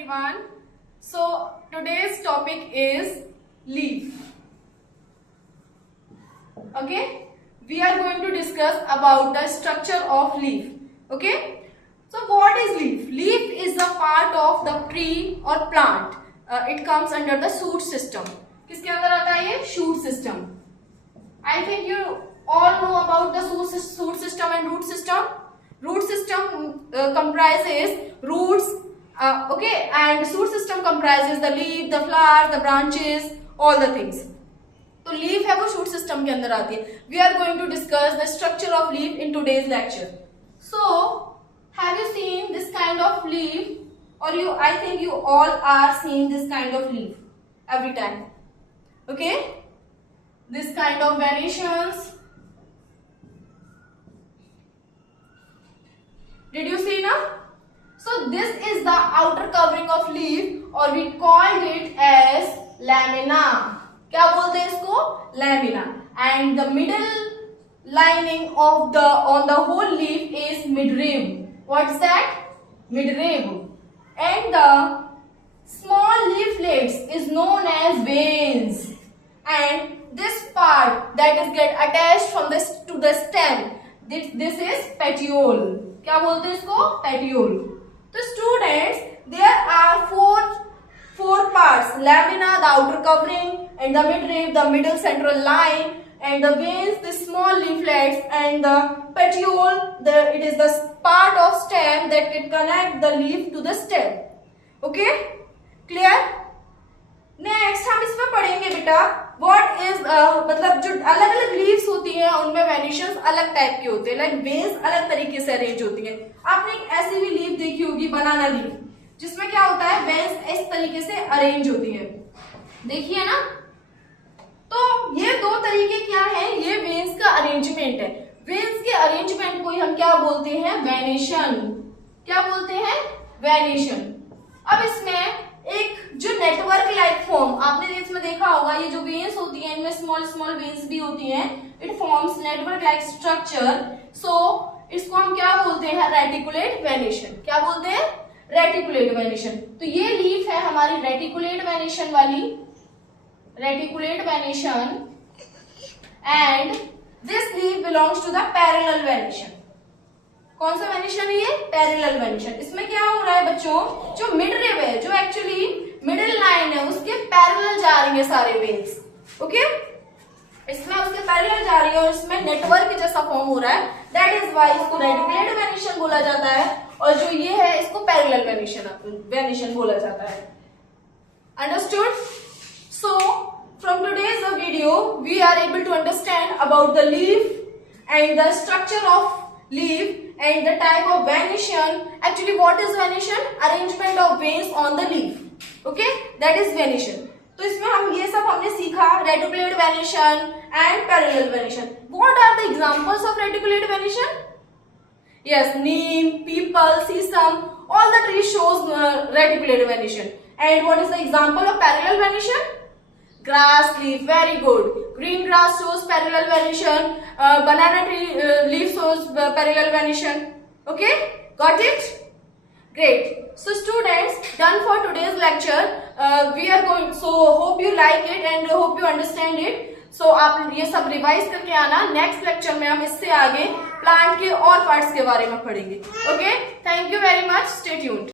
everyone. So today's topic is leaf. Okay, we are going to discuss about the structure of leaf. Okay, so what is leaf? Leaf is a part of the tree or plant. It comes under the shoot system. किसके अंदर आता है ये? Shoot system. I think you all know about the shoot system and root system. Root system comprises roots, okay, and shoot system comprises the leaf, the flowers, the branches, all the things. तो leaf है वो shoot system के अंदर आती है. We are going to discuss the structure of leaf in today's lecture. So, have you seen this kind of leaf? Or I think you all are seeing this kind of leaf every time. Okay, this kind of variations. Did you see now? So this is the outer covering of leaf, or we called it as lamina. क्या बोलते हैं इसको? Lamina. And the middle lining of on the whole leaf is midrib. What's that? Midrib. And the small leaflets is known as veins. And this part that is get attached from this to the stem, this is petiole. क्या बोलते हैं इसको? Petiole. तो students, there are four parts: lamina, the outer covering, and the midrib, the middle central line, and the veins, the small leaflets, and the petiole. It is the part of stem that can connect the leaf to the stem. Okay, clear? Next हम इसमें पढ़ेंगे बेटा what is मतलब जो अलग अलग leaves होती हैं उनमें वेनिशंस अलग टाइप के होते हैं, लाइक वेन्स अलग तरीके से अरेंज होती हैं. आपने एक ऐसी भी लीफ देखी होगी, बनाना लीफ, जिसमें क्या होता है, वेन्स इस तरीके से अरेंज होती है. देखिए ना, तो ये दो तरीके क्या है, ये वेन्स का अरेंजमेंट है. वेन्स के अरेंजमेंट को हम क्या बोलते हैं? वेनेशन. क्या बोलते हैं? वेनेशन. अब इसमें एक जो नेटवर्क लाइक फॉर्म आपने इसमें देखा होगा, ये जो वेन्स होती हैं इनमें स्मॉल स्मॉल वेन्स भी होती हैं. It forms network like structure. So इसको हम क्या बोलते हैं? Reticulate venation. क्या बोलते हैं? Reticulate venation. तो ये लीफ है हमारी रेटिकुलेट वेनेशन वाली, reticulate venation. And this leaf belongs to the parallel venation. कौन सा वेनेशन है ये? Parallel venation. इसमें क्या हो रहा है बच्चों, जो मिडरिब है, जो एक्चुअली मिडिल लाइन है, उसके पैरेलल जा रही है सारे वेन्स. ओके, इसमें उसके पैरेलल जा रही है और इसमें नेटवर्क जैसा फॉर्म हो रहा है. दैट इज वाई इसको रेटिकुलेट वेनेशन बोला जाता है, और जो ये है इसको पैरेलल वेनेशन बोला जाता है. Understood? So from today's video we are able to understand about the leaf and the structure of leaf and the type of venation. Actually what is venation? Arrangement of veins on the leaf. Okay, that is venation. तो इसमें हम ये सब हमने सीखा, reticulate venation and parallel venation. What are the examples of reticulate venation? Yes, neem, peepal, sesame, all the trees shows reticulate venation. And what is the example of parallel venation? Grass leaf, very good. Green grass shows parallel venation. Banana tree leaf shows parallel venation. Okay, got it? Great. So students, done for today's lecture. We are going. So hope you like it and hope you understand it. So आप ये सब revise करके आना. Next lecture में हम इससे आगे plant के और पार्ट्स के बारे में पढ़ेंगे. Okay, thank you very much. Stay tuned.